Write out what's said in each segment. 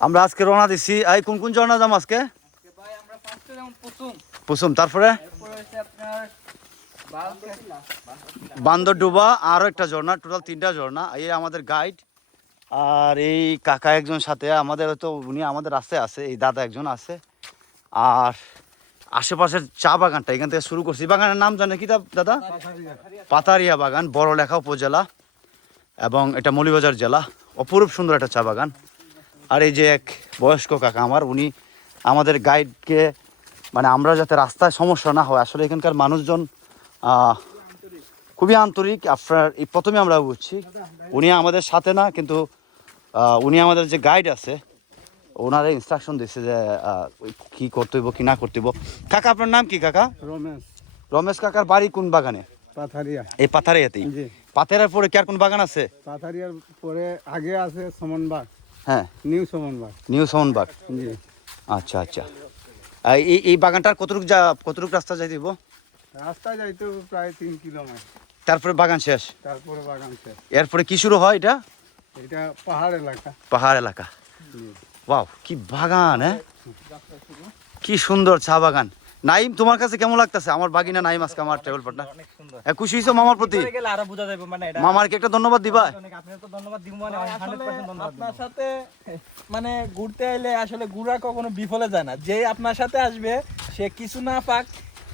আমরা আজকে রওনা দিছি। এই কোন কোন ঝর্ণা যাম আজকে? কুসুম তারপরে? এরপরে হচ্ছে আপনার বালকেলা বান্দর ডুবা আরও একটা ঝর্ণা টোটাল তিনটা ঝর্ণা। এই আমাদের গাইড আর এই কাকা একজন সাথে আমাদের তো উনি আমাদের রাস্তায় আছে এই দাদা একজন আছে। আর আশেপাশের চা বাগানটা এখান থেকে শুরু করছি। বাগানের নাম জানে কি দাদা? পাতারিয়া বাগান বড়লেখা উপজেলা এবং এটা মৌলিবাজার জেলা। অপরূপ সুন্দর একটা চা বাগান। আর এই যে এক বয়স্ক কাকা আমার উনি আমাদের গাইডকে মানে আমরা যাতে রাস্তায় সমস্যা না হয় আসলে এখানকার মানুষজন খুবই আন্তরিক। আপনার এই প্রথমে আমরা বুঝছি উনি আমাদের সাথে না কিন্তু উনি আমাদের যে গাইড আছে ওনারা ইনস্ট্রাকশন দিচ্ছে যে ওই কি করতে হইব কি না করতে হইব। কাকা আপনার নাম কি কাকা? রমেশ। রমেশ কাকার বাড়ি কোন বাগানে? পাথারিয়া। এই পাথারিয়াতেই। জি। পাথরের পরে কি আর কোন বাগান আছে? পাথারিয়ার পরে আগে আছে সমনবাগ। হ্যাঁ। নিউ সমনবাগ। নিউ বাগ জি। আচ্ছা আচ্ছা। এই এই বাগানটার কতটুক যা কতটুক রাস্তা যাই দিব রাস্তা যাইতো প্রায় তিন কিলোমিটার। তারপরে বাগান শেষ? তারপরে বাগান শেষ। এরপরে কি শুরু হয় এটা? এটা পাহাড় এলাকা। পাহাড় এলাকা। ওয়াও কি বাগান হ্যাঁ? কি সুন্দর চা বাগান। নাইম তোমার কাছে কেমন লাগতেছে? আমার বাগিনা নাইম আজকে আমার টেবিল পার্টনার অনেক সুন্দর। এ, খুশি হয়েছো মামার প্রতি? পরে গেলে আরও বোঝা যাবে মানে এটা মামার কি একটা ধন্যবাদ দিবা? আপনার তো ধন্যবাদ দিব মানে 100% ধন্যবাদ আপনার সাথে মানে ঘুরতে এলে আসলে ঘুরা কখনো বিফলে যায় না। যে আপনার সাথে আসবে সে কিছু না পাক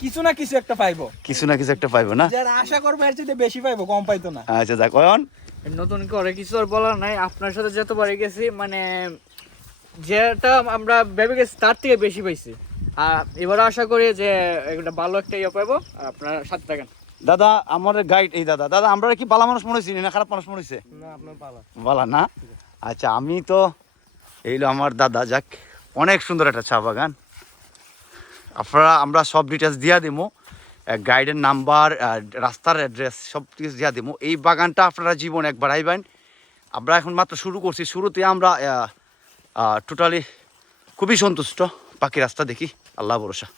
কিছু না কিছু একটা পাইবো। কিছু না কিছু একটা পাইবো না? যারা আশা করবে এর চেয়ে বেশি পাইবো কম পাইতো না। আচ্ছা যাক অয়ন। নতুন করে কিছু আর বলার নাই। আপনার সাথে যতবারই গেছি মানে যেটা আমরা ভেবে গেছি তার থেকে বেশি পাইছি। এবার আশা করি যে একটা ভালো একটা ইয়ে পাবো। আর আপনার সাথে থাকেন। দাদা আমার গাইড এই দাদা। দাদা আমরা কি বালা মানুষ মনে হয়েছি? না খারাপ মানুষ মনে হয়েছে? না আপনার পালা বলা না? আচ্ছা আমি তো এইলো আমার দাদা। যাক অনেক সুন্দর একটা চা বাগান। আপনারা আমরা সব ডিটেলস দিয়া দিব গাইডের নাম্বার রাস্তার অ্যাড্রেস সব কিছু দিয়া দিব এই বাগানটা আপনারা জীবন একবার আইবেন। আমরা এখন মাত্র শুরু করছি। শুরুতে আমরা টোটালি খুবই সন্তুষ্ট। বাকি রাস্তা দেখি। Allah'a vuruşa.